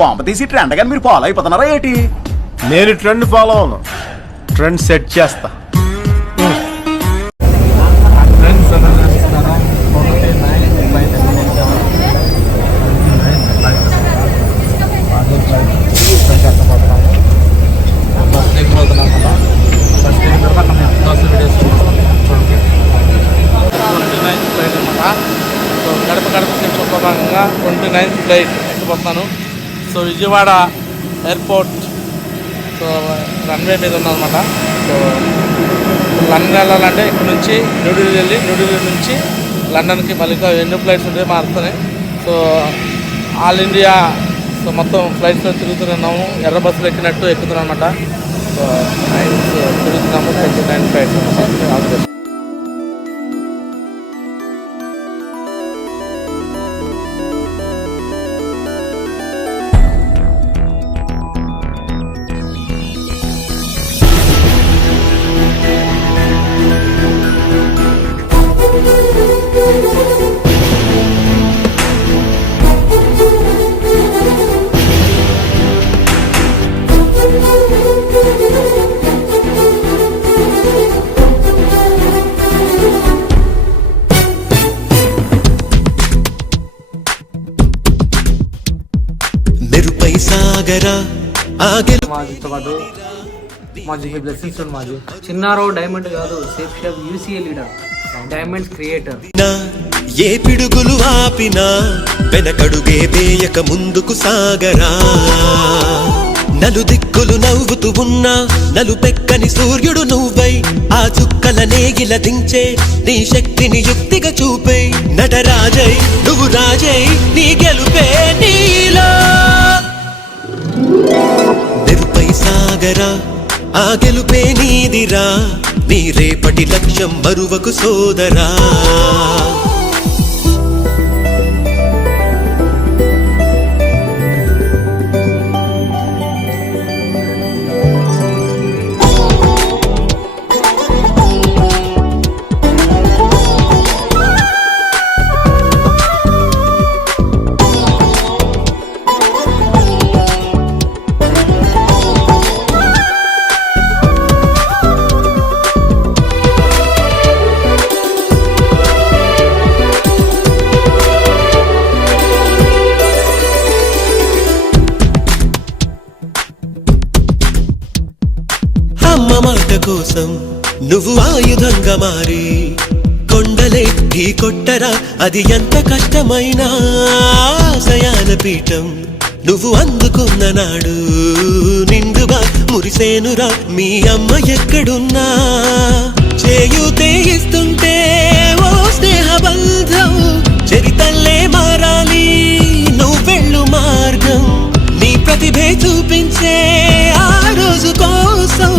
కోంప తీసి ట్రెండ్ కానీ మీరు ఫాలో అయిపోతున్నారా ఏంటి? నేను ట్రెండ్ ఫాలో అవును, ట్రెండ్ సెట్ చేస్తా. సో గడప గడప శిక్షణ భాగంగా 29th ఫ్లైట్ ఎక్కిపోతున్నాను. So Vijayawada airport so runway మీద ఉందన్నమాట. సో లండన్ వెళ్ళాలంటే ఇక్కడ నుంచి న్యూఢిల్లీ వెళ్ళి న్యూఢిల్లీ నుంచి లండన్కి మళ్ళీ ఎన్నో ఫ్లైట్స్ ఉంటాయి మారుతున్నాయి. సో ఆల్ ఇండియా సో మొత్తం ఫ్లైట్స్లో తిరుగుతున్నాము, ఎర్ర బస్సులు ఎక్కినట్టు ఎక్కుతున్నాం అనమాట. సో తిరుగుతున్నాము 29 ఫ్లైట్స్ అనమాట. మాతో పాటు మాజీ బ్లెస్సింగ్స్ మాజీ చిన్నారావు డైమండ్ కాదు, safe shop UCA leader, diamonds creator. ఏ పిడుగులు ఆపినా వెనకడుగే వేయక ముందుకు సాగరా. నలు దిక్కులు నవ్వుతూ ఉన్నా నలుపెక్కని సూర్యుడు నువ్వై ఆ చుక్కల నేగిల దించే నీ శక్తిని యుక్తిగా చూపే నటరాజై నువ్వు రాజై నీ గెలుపే నీలో. నిరుపై సాగరా ఆ గెలుపే నీదిరా, నీ రేపటి లక్ష్యం మరువకు సోదరా. అమ్మ మాట కోసం నువ్వు ఆయుధంగా మారి కొండలే ఢీ కొట్టరా, అది ఎంత కష్టమైనా ఆశయాల పీఠం నువ్వు అందుకున్న నాడు నిండుగా మురిసేనురా మీ అమ్మ ఎక్కడున్నా. చేయూతే ఇస్తుంటే ఓ స్నేహ బంధం చరితల్లే మారాలి నువ్వెళ్ళు మార్గం. నీ ప్రతిభే చూపించే ఆ రోజు కోసం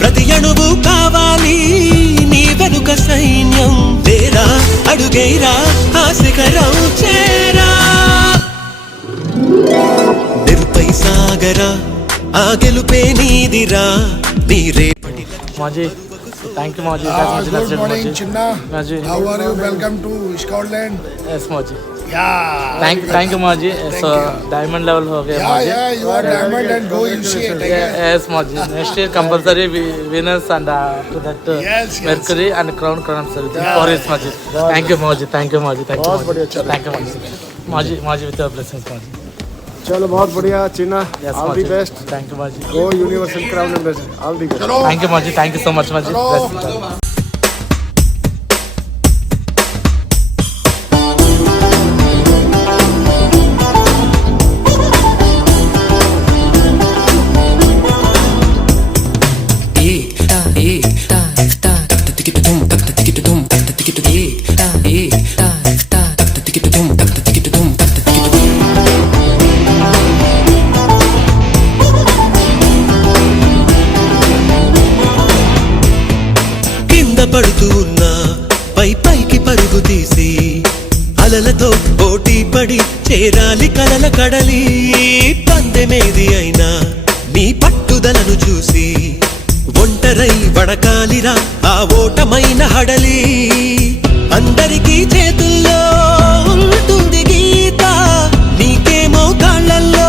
ప్రతి అణువు కావాలి నీ వెనుక సైన్యం. లేరా అడుగేరా ఆ శిఖరం చేరా. నిరుపై సాగరా ఆ గెలుపే నీదిరా, నీ రేపటి మాజీ థ్యాంక్ యూ మాజీ. Good morning, Chinna. మాజీ How are you? Welcome to Scotland. Yes మాజీ. Yeah. थैंक यू माजी. सो डायमंड लेवल हो गया माजी. Yeah, you are diamond and go UCA. Yes माजी. Next year compulsory winners and to that Yes. Mercury and crown sir. For it माजी. Thank you माजी. Thank you माजी. Thank you माजी. माजी माजी with your blessings माजी. चलो बहुत बढ़िया Chinna, Yes all the best. Thank you Maji. Go universal crown ambassador, all the best. Thank you माजी. Thank you so much माजी. Blessings. పడుతూ ఉన్నా పై పైకి పరుగు తీసి అలలతో పోటీ పడి చేరాలి కలల కడలి. పందెమేది అయినా నీ పట్టుదలను చూసి ఒంటరై వడకాలిరా ఆ ఓటమైన హడలి. అందరికీ చేతుల్లో ఉంటుంది గీత, నీకేమో కాళ్ళల్లో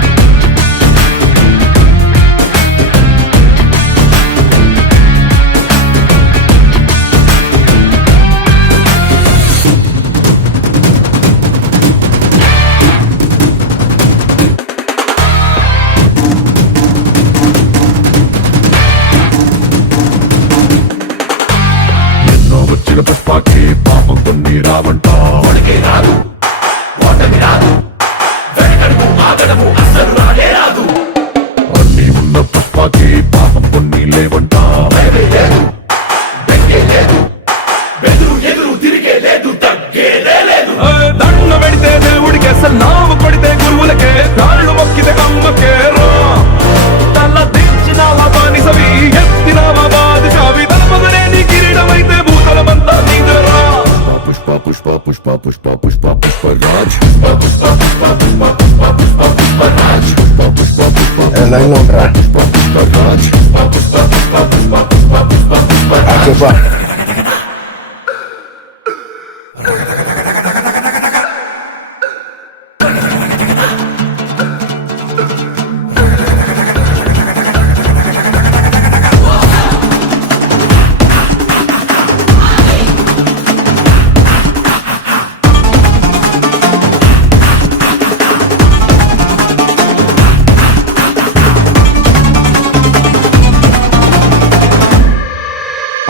లైన్లో ఉంటారా చెప్పా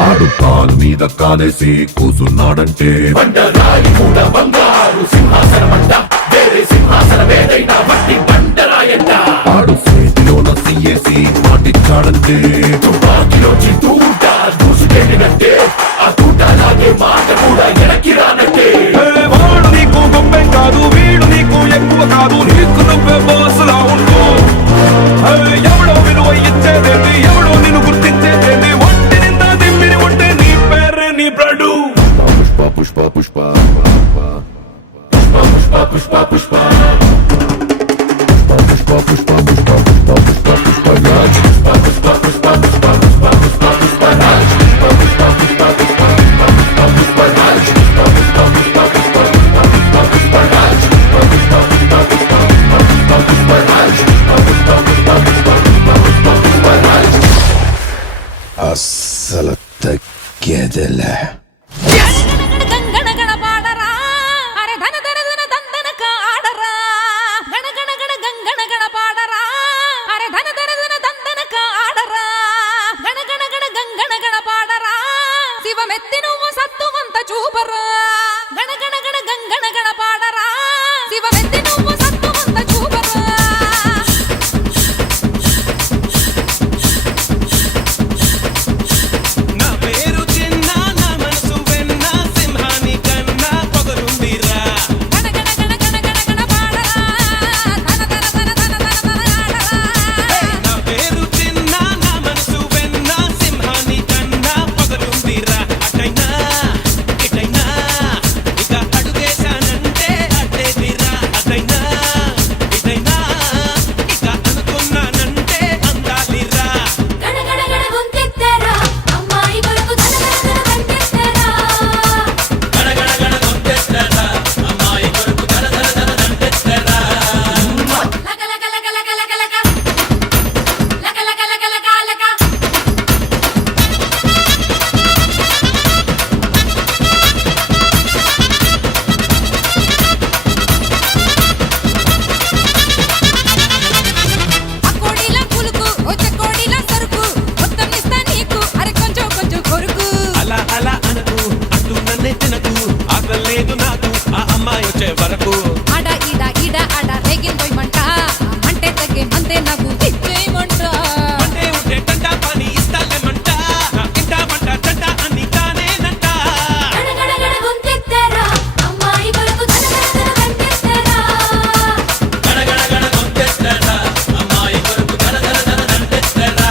ఆడు కాలు మీద కాలేసి కూసున్నాడంటే ఆడు చేతిలోన సీఏసి మాటిచ్చాడంటే వాడు నీకు గొప్పే కాదు వీడు నీకు ఎక్కువ కాదు నీకు నువ్వే బాసులా ఉంటూ ఎవడో విలువ ఇచ్చేదేంటి ఎవడో నిన్ను గుర్తించేదేంటి ఒంటి నిందా దిమ్మిని ఉంటే నీ పేరే నీ బ్లడు పుష్ప పుష్ప పుష్ప పుష్ప పుష్ప పుష్ప పుష్ప పుష్ప పుష్ప పుష్ప పుష్ప పుష్ప పుష్ప రాజ్ పుష్ప పుష్ప పుష్ప పుష్ప పుష్ప పుష్ప పుష్ప రాజ్ పుష్ప పుష్ప పుష్ప పుష్ప పుష్ప పుష్ప రాజ్ పుష్ప పుష్ప పుష్ప పుష్ప పుష్ప పుష్ప రాజ్ పుష్ప పుష్ప పుష్ప పుష్ప పుష్ప పుష్ప రాజ్ పుష్ప పుష్ప పుష్ప పుష్ప పుష్ప పుష్ప రాజ్ అస్సలు తగ్గేదిలే శివమెత్తి నువ్వు సత్తువంత చూపరా గణగణ గణ గంగణ గణ పాడరా శివమెత్తి నువ్వు సత్తువంత చూపరా నా పేరు చిన్న నా మనసు వెన్న సింహాని కన్నా పొగరుందిరా గణగణ గణ గణ గణ గణ పాడరా ధన ధన ధన ధన ధన ధన ఆడరా నా పేరు చిన్న నా మనసు వెన్న సింహాని కన్నా పొగరుందిరా అటైనా ఇటైనా ఇక అడుగేశానంటే అడ్డేదిరా అటైనా ఇటైనా ఇక అనుకున్నానంటే అందాలిరా గణగణ గణ గొంతెత్తరా అమ్మాయి కొరకు ధన ధన ధన దండెత్తరా గణగణ గొంతెత్తరా అమ్మాయి కొరకు ధన ధన ధన దండెత్తరా లక లక లక లక లక లక లక లక లక లక లక అకోడిలా పులుకు ఒచ్చకోడిలా సరుకు మొత్తం ఇస్తా నీకు అరే కొంచెం కొంచెం కొరుకు అలా అలా అనకు అంటూ నన్నే తినకు ఆకలేదు నాకు ఆ అమ్మాయి వచ్చే వరకు ఆడ ఈడ ఈడ ఆడ రేగిందోయమంట అంటే తగ్గే మంతే నాకు ఇచ్చేయమంట అంటే ఉంటే టంట పని ఇస్తాలేమంట నా ఇంట మంట టంట అని తానేనంట గణగణ గణ గొంతెత్తరా అమ్మాయి కొరకు ధన ధన ధన దండెత్తరా గణగణ గొంతెత్తరా అమ్మాయి కొరకు ధన ధన ధన దండెత్తరా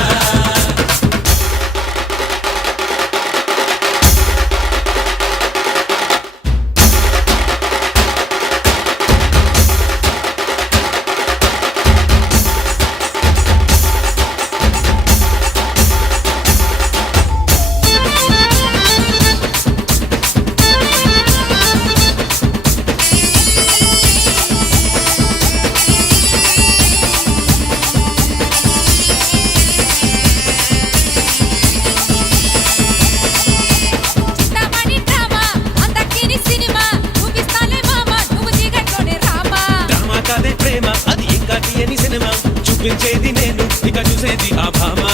చింతామణి డ్రామా అంతకిని సినిమా చూపిస్తాలే మామ నువ్వు చీకట్లోనే రామా డ్రామా కాదే ప్రేమ అది ఇంకా తీయని సినిమా చూపించేది నేను ఇక చూసేది ఆ భామ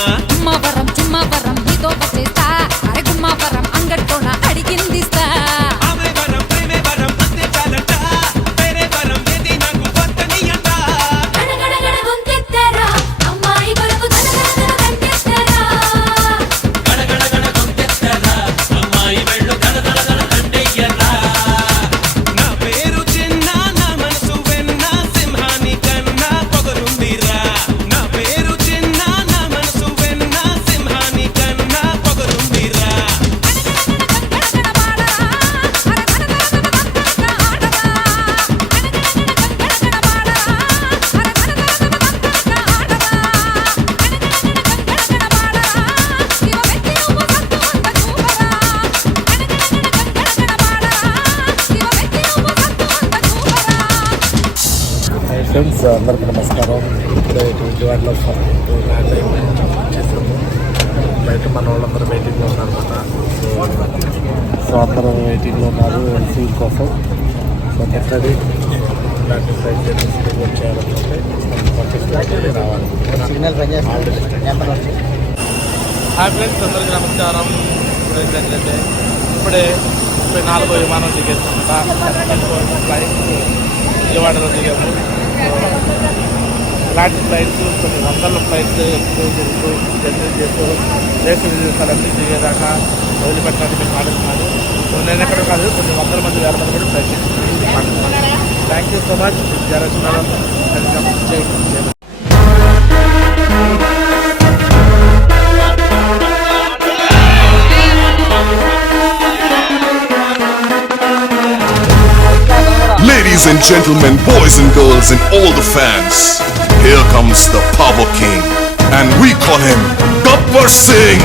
చుమ్మావరం నీతో వచ్చేస్తా అరే గుమ్మావరం అంగట్లోన అడిగిందిస్తా ఆమె వరం ప్రేమే వరం అంతే చాలంట వేరే వరం ఏది నాకు వద్దని అంట గణగణ గణ గొంతెత్తరా అమ్మాయి కొరకు ధన ధన ధన దండెత్తరా గణగణ గొంతెత్తరా అమ్మాయి వెళ్ళు ధన ధన ధన దండెయ్యరా నా పేరు చిన్న నా మనసు వెన్న సింహాని కన్నా పొగరుందిరా నా పేరు చిన్న నా మనసు ఫ్రెండ్స్ అందరికీ నమస్కారం. ఇప్పుడే విజయవాడలో ల్యాండ్ చేసాము. బయట మన వాళ్ళందరూ వెయిటింగ్లో ఉన్నారన్నమాట. సో అందరూ వెయిటింగ్లో ఉన్నారు ఎల్సీ కోసం. సో కొత్తది ల్యాండ్ ఫ్లైట్ చేయాలనుకుంటే రావాలి. హాయ్ ఫ్రెండ్స్, అందరికీ నమస్కారం. ఇప్పుడు ఏంటంటే ఇప్పుడే 34వ విమానం దిగేస్తామంట. ఫ్లైట్ విజయవాడలో దిగాము. ఇలాంటి ఫ్లైట్స్ కొన్ని వందల ఫ్లైట్స్ ఎక్కువ జరుగుతూ జనరేట్ చేస్తూ దేశ విదేశాలన్నీ దిగేదాకా వదిలిపెట్టడానికి మేము పాటిస్తున్నాను. నేను ఎక్కడ కాదు, కొన్ని వందల మంది వేల మంది కూడా ఫ్లైట్ పాటిస్తున్నాను. Thank you so much. జరుగుతున్నారు. Ladies and gentlemen, boys and girls, and all the fans, here comes the Power King, and we call him Gabbar Singh.